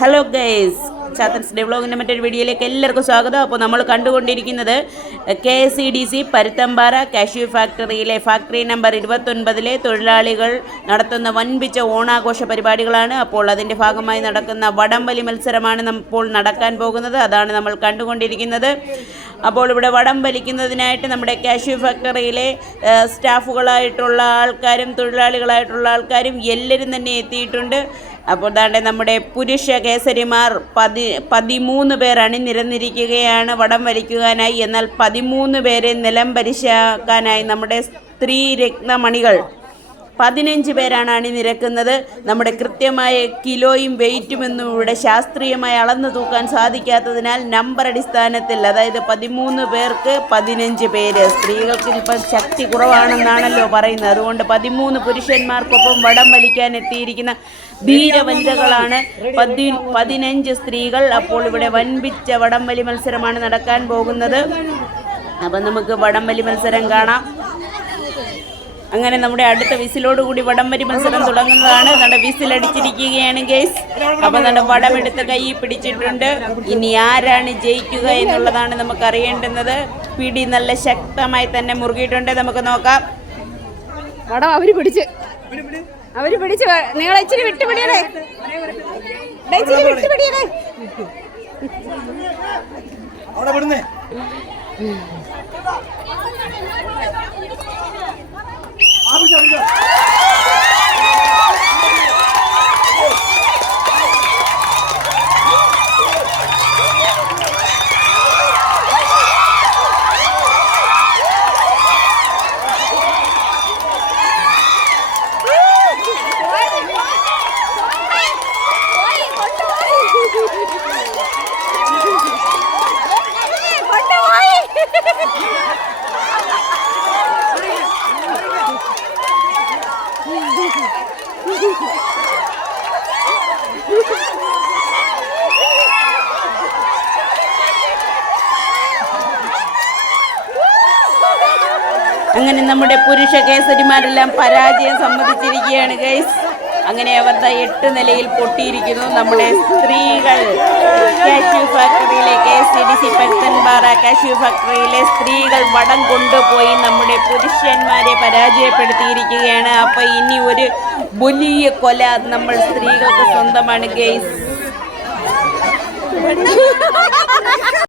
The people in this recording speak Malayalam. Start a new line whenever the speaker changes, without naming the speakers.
ഹലോ ഗൈസ് ചാത്തൻസ് ഡെവ്ലോഗിന്റെ മറ്റൊരു വീഡിയോയിലേക്ക് എല്ലാവർക്കും സ്വാഗതം. അപ്പോൾ നമ്മൾ കണ്ടുകൊണ്ടിരിക്കുന്നത് K S C D C Paruthampara cashew ഫാക്ടറിയിലെ factory number ഇരുപത്തൊൻപതിലെ തൊഴിലാളികൾ നടത്തുന്ന വൻപിച്ച ഓണാഘോഷ പരിപാടികളാണ്. അപ്പോൾ അതിന്റെ ഭാഗമായി നടക്കുന്ന വടംവലി മത്സരമാണ് ഇപ്പോൾ നടക്കാൻ പോകുന്നത്. അതാണ് നമ്മൾ കണ്ടുകൊണ്ടിരിക്കുന്നത്. അപ്പോൾ ഇവിടെ വടം വലിക്കുന്നതിനായിട്ട് നമ്മുടെ കാഷ്യൂ ഫാക്ടറിയിലെ സ്റ്റാഫുകളായിട്ടുള്ള ആൾക്കാരും തൊഴിലാളികളായിട്ടുള്ള ആൾക്കാരും എല്ലാവരും തന്നെ എത്തിയിട്ടുണ്ട്. അപ്പോൾ താണ്ടെ നമ്മുടെ പുരുഷ കേസരിമാർ പതി പതിമൂന്ന് പേർ അണിനിരന്നിരിക്കുകയാണ് വടം വലിക്കുവാനായി. എന്നാൽ പതിമൂന്ന് പേരെ നിലം പരിശാക്കാനായി നമ്മുടെ സ്ത്രീ രത്നമണികൾ പതിനഞ്ച് പേരാണ് അണിനിരക്കുന്നത്. നമ്മുടെ കൃത്യമായ കിലോയും വെയിറ്റുമൊന്നും ഇവിടെ ശാസ്ത്രീയമായി അളന്നു തൂക്കാൻ സാധിക്കാത്തതിനാൽ നമ്പർ അടിസ്ഥാനത്തിൽ അതായത് പതിമൂന്ന് പേർക്ക് പതിനഞ്ച് പേര്. സ്ത്രീകൾക്ക് ഇപ്പം ശക്തി കുറവാണെന്നാണല്ലോ പറയുന്നത്. അതുകൊണ്ട് പതിമൂന്ന് പുരുഷന്മാർക്കൊപ്പം വടം വലിക്കാൻ എത്തിയിരിക്കുന്ന ധീരവനിതകളാണ് പതി പതിനഞ്ച് സ്ത്രീകൾ. അപ്പോൾ ഇവിടെ വൻപിച്ച വടംവലി മത്സരമാണ് നടക്കാൻ പോകുന്നത്. അപ്പം നമുക്ക് വടംവലി മത്സരം കാണാം. അങ്ങനെ നമ്മുടെ അടുത്ത വിസിലോടുകൂടി വടംവരി മത്സരം തുടങ്ങുന്നതാണ്. നമ്മുടെ വിസിലടിച്ചിരിക്കുകയാണ് ഗെയ്സ് അപ്പൊ നമ്മുടെ വടം വടമെടുത്ത് കൈ പിടിച്ചിട്ടുണ്ട്. ഇനി ആരാണ് ജയിക്കുക എന്നുള്ളതാണ് നമുക്ക് അറിയേണ്ടുന്നത് പിടി നല്ല ശക്തമായി തന്നെ മുറുകിയിട്ടുണ്ട്. നമുക്ക് നോക്കാം.
വടം അവർ പിടിച്ച്. അവർ പിടിച്ച് നിങ്ങൾ ഇച്ചിരി വിട്ടുപിടിയണേ ദേ ഇച്ചിരി വിട്ടുപിടിയണേ
അവിടെ 不行不行。
അങ്ങനെ നമ്മുടെ പുരുഷ കേസരിമാരെല്ലാം പരാജയം സമ്മതിച്ചിരിക്കുകയാണ് ഗൈസ് അങ്ങനെ അവരുടെ എട്ട് നിലയിൽ പൊട്ടിയിരിക്കുന്നു. നമ്മുടെ സ്ത്രീകൾ cashew ഫാക്ടറിയിലെ K S C D C Paruthanpara cashew ഫാക്ടറിയിലെ സ്ത്രീകൾ വടം കൊണ്ടുപോയി നമ്മുടെ പുരുഷന്മാരെ പരാജയപ്പെടുത്തിയിരിക്കുകയാണ്. അപ്പൊ ഇനി ഒരു വലിയ കൊല നമ്മൾ സ്ത്രീകൾക്ക് സ്വന്തമാണ് ഗൈസ്